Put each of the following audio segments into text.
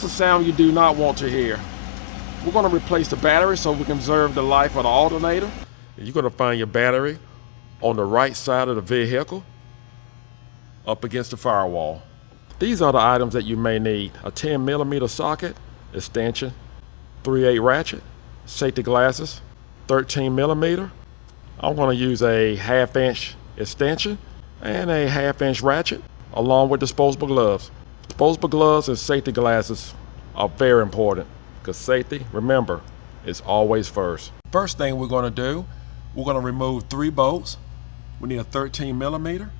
that's a sound you do not want to hear. We're going to replace the battery so we can preserve the life of the alternator. You're going to find your battery on the right side of the vehicle, up against the firewall. These are the items that you may need: a 10mm socket, extension, 3/8 ratchet, safety glasses, 13mm. I'm going to use a 1/2" extension and a 1/2" ratchet, along with disposable gloves. Disposable gloves and safety glasses are very important because safety, remember, is always first. First thing we're going to do, we're going to remove 3 bolts. We need a 13mm.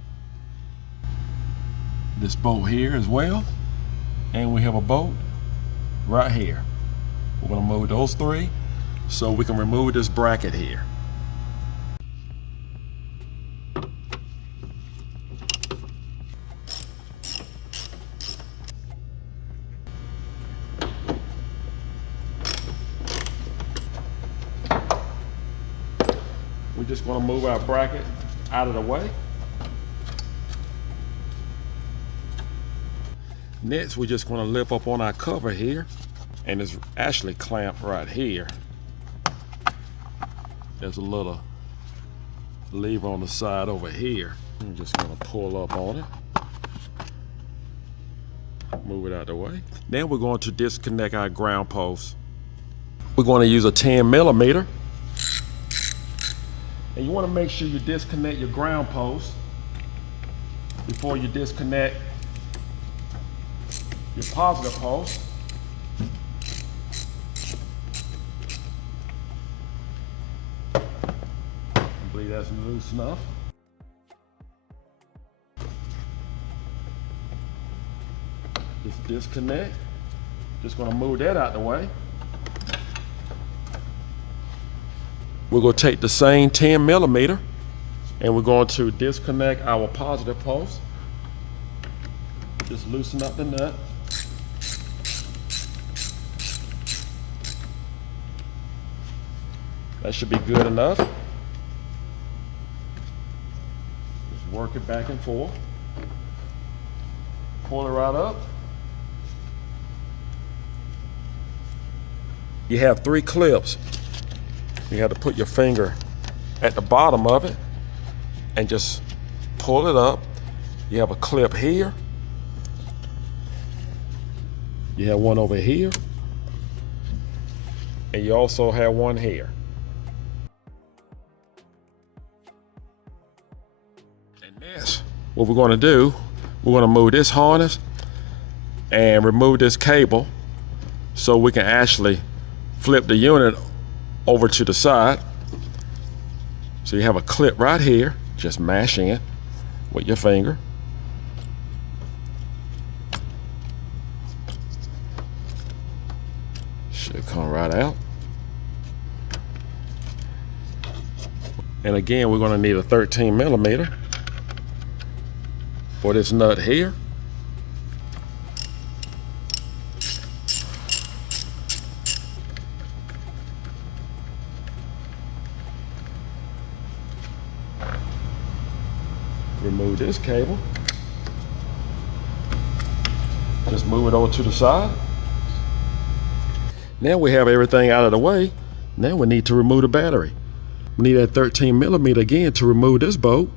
This bolt here as well, and we have a bolt right here. We're going to move those 3 so we can remove this bracket here. We're just going to move our bracket out of the way. Next, we're just going to lift up on our cover here, and it's actually clamped right here. There's a little lever on the side over here. I'm just going to pull up on it. Move it out of the way. Then we're going to disconnect our ground post. We're going to use a 10mm. And you want to make sure you disconnect your ground post before you disconnect your positive post. I believe that's loose enough. Just disconnect. Just going to move that out the way. We're going to take the same 10mm and we're going to disconnect our positive post. Just loosen up the nut. That should be good enough. Just work it back and forth. Pull it right up. You have 3 clips. You have to put your finger at the bottom of it and just pull it up. You have a clip here. You have one over here. And you also have one here. And next, what we're going to do, we're going to move this harness and remove this cable so we can actually flip the unit over to the side. So you have a clip right here, just mashing it with your finger. Should come right out. And again, we're going to need a 13mm for this nut here. Remove this cable. Just move it over to the side. Now we have everything out of the way. Now we need to remove the battery. We need that 13mm again to remove this bolt.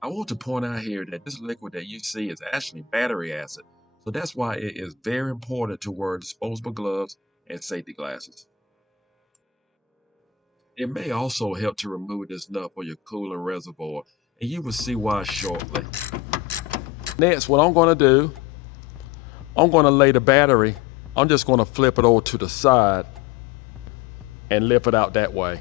I want to point out here that this liquid that you see is actually battery acid. So that's why it is very important to wear disposable gloves and safety glasses. It may also help to remove this nut for your coolant reservoir, and you will see why shortly. Next, what I'm going to do, I'm going to lay the battery, I'm just going to flip it over to the side and lift it out that way.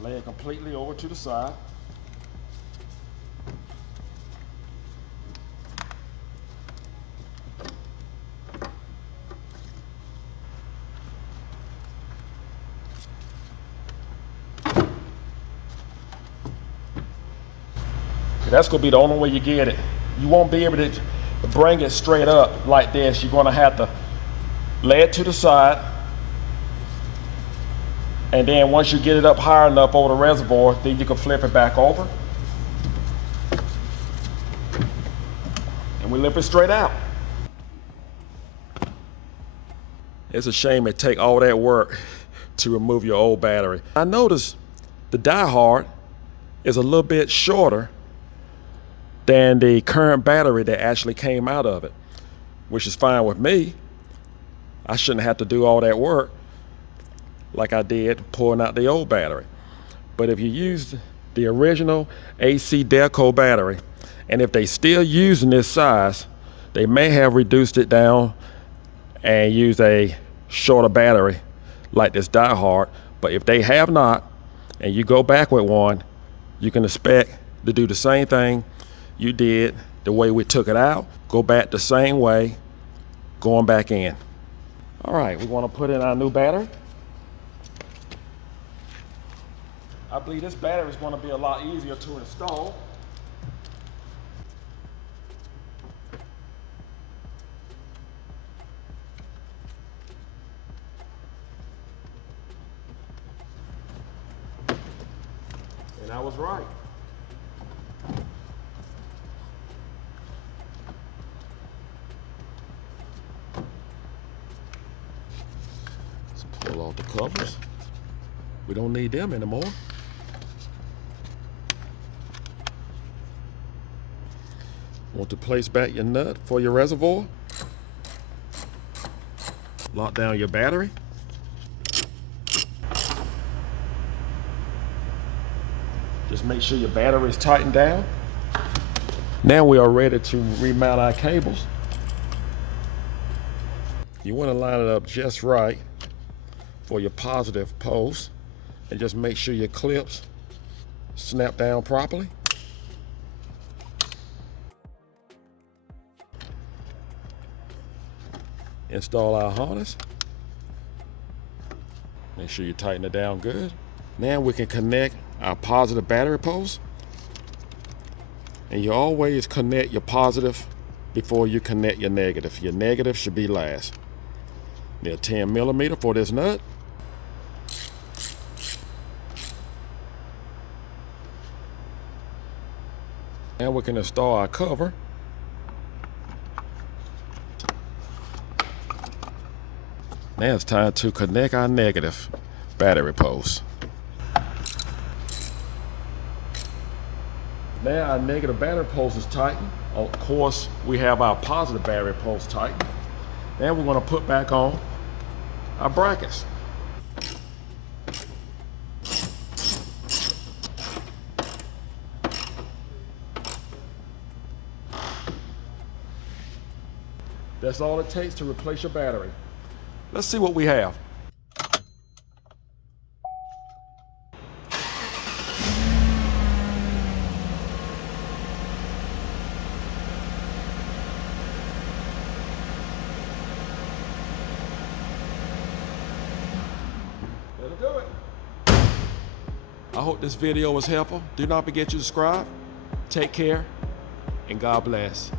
Lay it completely over to the side. That's gonna be the only way you get it. You won't be able to bring it straight up like this. You're gonna have to lay it to the side, and then once you get it up high enough over the reservoir, then you can flip it back over, and we lift it straight out. It's a shame it take all that work to remove your old battery. I noticed the die-hard is a little bit shorter than the current battery that actually came out of it, which is fine with me. I shouldn't have to do all that work like I did pulling out the old battery. But if you use the original AC Delco battery, and if they still using this size, they may have reduced it down and used a shorter battery like this die-hard. But if they have not, and you go back with one, you can expect to do the same thing you did the way we took it out. Go back the same way, going back in. All right, we want to put in our new battery. I believe this battery is going to be a lot easier to install. And I was right. Let's pull off the covers. We don't need them anymore. Want to place back your nut for your reservoir. Lock down your battery. Just make sure your battery is tightened down. Now we are ready to remount our cables. You want to line it up just right for your positive post, and just make sure your clips snap down properly. Install our harness. Make sure you tighten it down good. Now we can connect our positive battery post. And you always connect your positive before you connect your negative. Your negative should be last. Need a 10 millimeter for this nut. Now we can install our cover. Now it's time to connect our negative battery post. Now our negative battery post is tightened. Of course, we have our positive battery post tightened. Now we're going to put back on our brackets. That's all it takes to replace your battery. Let's see what we have. That'll do it. I hope this video was helpful. Do not forget to subscribe. Take care, and God bless.